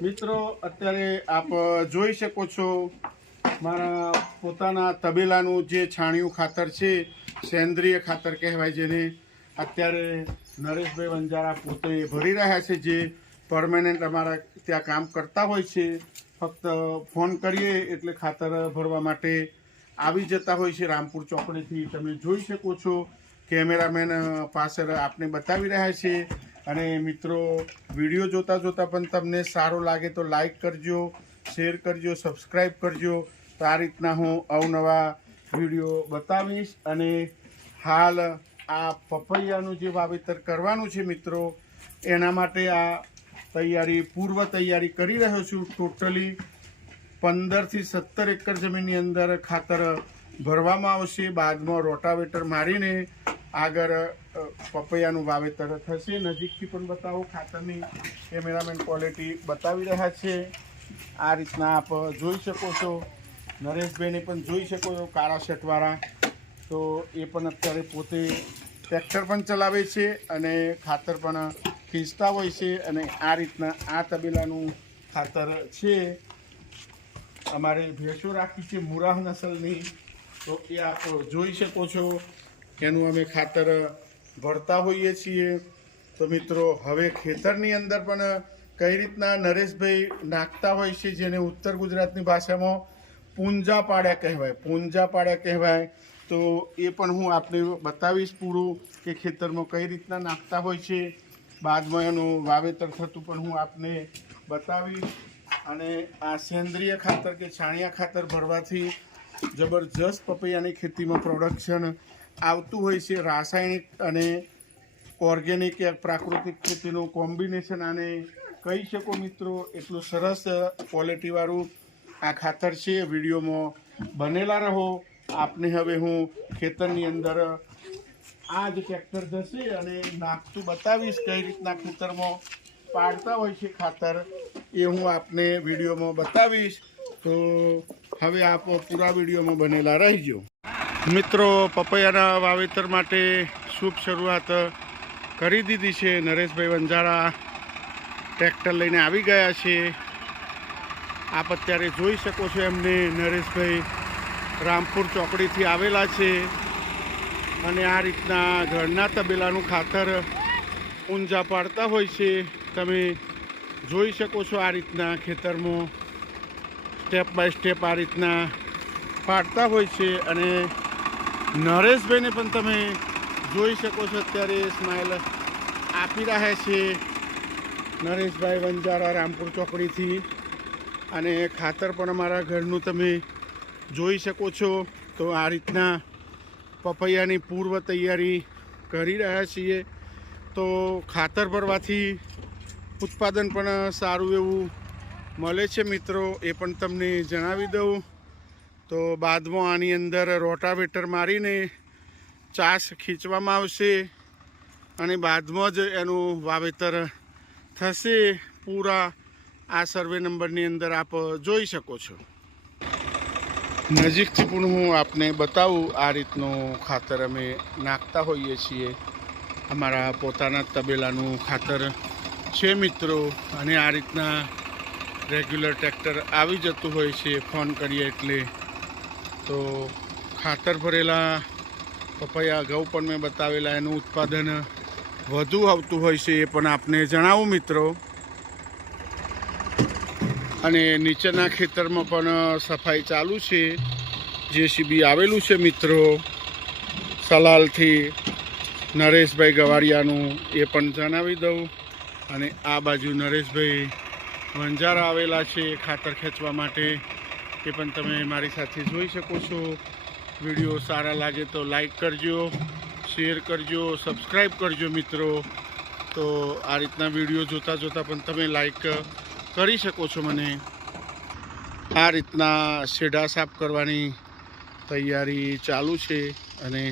મિત્રો, અત્યારે આપ જોઈ શકો છો મારા પોતાના તબેલાનું જે છાણિયું ખાતર છે, સેન્દ્રિય ખાતર કહેવાય જેને, અત્યારે નરેશભાઈ વંજારા પોતે ભરી રહ્યા છે જે પરમેનન્ટ અમારા ત્યાં કામ કરતા હોય છે. ફક્ત ફોન કરીએ એટલે ખાતર ભરવા માટે આવી જતા હોય છે. રામપુર ચોકડીથી તમે જોઈ શકો છો. કેમેરામેન પાછળ આપને બતાવી રહ્યા છે. અને મિત્રો, વીડિયો જોતા જોતા પણ તમને સારો લાગે તો લાઈક કરજો શેર કરજો સબસ્ક્રાઈબ કરજો. તો આ રીતના હું અવનવા વીડિયો બતાવીશ અને હાલ આ પપૈયાનું જે વાવેતર કરવાનું છે મિત્રો, એના માટે આ તૈયારી, પૂર્વ તૈયારી કરી રહ્યો છું ટોટલી પંદરથી સત્તર એકર જમીનની અંદર ખાતર ભરવામાં આવશે, બાદમાં રોટાવેટર મારીને આગળ પપૈયાનું વાવેતર થશે. નજીકથી પણ બતાવો, ખાતરની કેમેરામેન ક્વોલિટી બતાવી રહ્યા છે. આ રીતના આપ જોઈ શકો છો. નરેશભાઈને પણ જોઈ શકો છો, કાળા શર્ટવાળા તો એ પણ અત્યારે પોતે ટ્રેક્ટર પણ ચલાવે છે અને ખાતર પણ ખીચતા હોય છે અને આ રીતના આ તબેલાનું ખાતર છે. અમારે ભેંસો રાખી છે મુરાહ નસલની. તો એ આપ જોઈ શકો છો. એનું અમે ખાતર ભરતા હોઈએ છીએ. તો મિત્રો, હવે ખેતરની અંદર પણ કઈ રીતના નરેશભાઈ નાખતા હોય છે જેને ઉત્તર ગુજરાતની ભાષામાં પૂંજા પાડ્યા કહેવાય પૂંજા પાડ્યા કહેવાય. તો એ પણ હું આપને બતાવીશ પૂરું કે ખેતરમાં કઈ રીતના નાખતા હોય છે. બાદમાં એનું વાવેતર થતું પણ હું આપને બતાવીશ. અને આ સેન્દ્રિય ખાતર કે છાણિયા ખાતર ભરવાથી જબરજસ્ત પપૈયાની ખેતીમાં પ્રોડક્શન આવતું હોય છે રાસાયણિક અને ઓર્ગેનિક પ્રાકૃતિક ખેતીનું કોમ્બિનેશન આને કહી શકો મિત્રો, એટલું સરસ ક્વોલિટીવાળું આ ખાતર છે. વિડીયોમાં બનેલા રહો. આપને હવે હું ખેતરની અંદર આ જ ટ્રેક્ટર જશે અને નાખતું બતાવીશ કઈ રીતના ખેતરમાં પાડતા હોય છે ખાતર એ હું આપને વિડીયોમાં બતાવીશ. તો હવે આપ પૂરા વિડીયોમાં બનેલા રહીજો. મિત્રો, પપૈયાના વાવેતર માટે શુભ શરૂઆત કરી દીધી છે. નરેશભાઈ વંજારા ટ્રેક્ટર લઈને આવી ગયા છે. આપ અત્યારે જોઈ શકો છો એમને. નરેશભાઈ રામપુર ચોકડીથી આવેલા છે અને આ રીતના ઘરના તબેલાનું ખાતર ઊંઝા પાડતા હોય છે. તમે જોઈ શકો છો આ રીતના ખેતરમાં સ્ટેપ બાય સ્ટેપ આ રીતના પાડતા હોય છે અને નરેશભાઈને પણ તમે જોઈ શકો છો અત્યારે સ્માઇલ આપી રહ્યા છે નરેશભાઈ વંજારા રામપુર ચોકડીથી. અને ખાતર પણ અમારા ઘરનું તમે જોઈ શકો છો. તો આ રીતના પપૈયાની પૂર્વ તૈયારી કરી રહ્યા છીએ. તો ખાતર ભરવાથી ઉત્પાદન પણ સારું એવું મળે છે મિત્રો, એ પણ તમને જણાવી દઉં. તો બાદમાં આની અંદર રોટાવેટર મારીને ચાસ ખીચવામાં આવશે અને બાદમાં જ એનું વાવેતર થશે. પૂરા આ સર્વે નંબરની અંદર આપ જોઈ શકો છો. નજીકથી પણ હું આપને બતાવું, આ રીતનું ખાતર અમે નાખતા હોઈએ છીએ. અમારા પોતાના તબેલાનું ખાતર છે મિત્રો, અને આ રીતના રેગ્યુલર ટ્રેક્ટર આવી જતું હોય છે, ફોન કરીએ એટલે તો ખાતર ભરેલા પપૈયા ઘઉં પણ મેં બતાવેલા, એનું ઉત્પાદન વધુ આવતું હોય છે એ પણ આપને જણાવું મિત્રો. અને નીચેના ખેતરમાં પણ સફાઈ ચાલુ છે. જેસીબી આવેલું છે મિત્રો. સલાલથી નરેશભાઈ ગવારિયાનું એ પણ જણાવી દઉં. અને આ બાજુ નરેશભાઈ વંજારા આવેલા છે ખાતર ખેંચવા માટે. એ પણ તમે મારી સાથે જોઈ શકો છો. વીડિયો સારા લાગે તો લાઈક કરજો, શેર કરજો સબસ્ક્રાઈબ કરજો મિત્રો. તો આ રીતના વીડિયો જોતાં જોતાં પણ તમે લાઈક કરી શકો છો મને. આ રીતના શેઢા સાફ કરવાની તૈયારી ચાલુ છે અને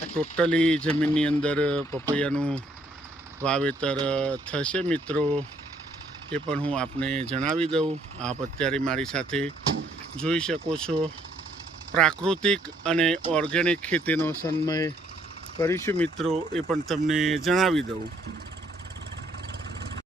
ટોટલી જમીનની અંદર પપૈયાનું વાવેતર થશે મિત્રો. એ પણ હું આપને જણાવી દઉં. આપ અત્યારે મારી સાથે જોઈ શકો છો. પ્રાકૃતિક અને ઓર્ગેનિક ખેતીનો સન્મય કરીશું મિત્રો, એ પણ તમને જણાવી દઉં.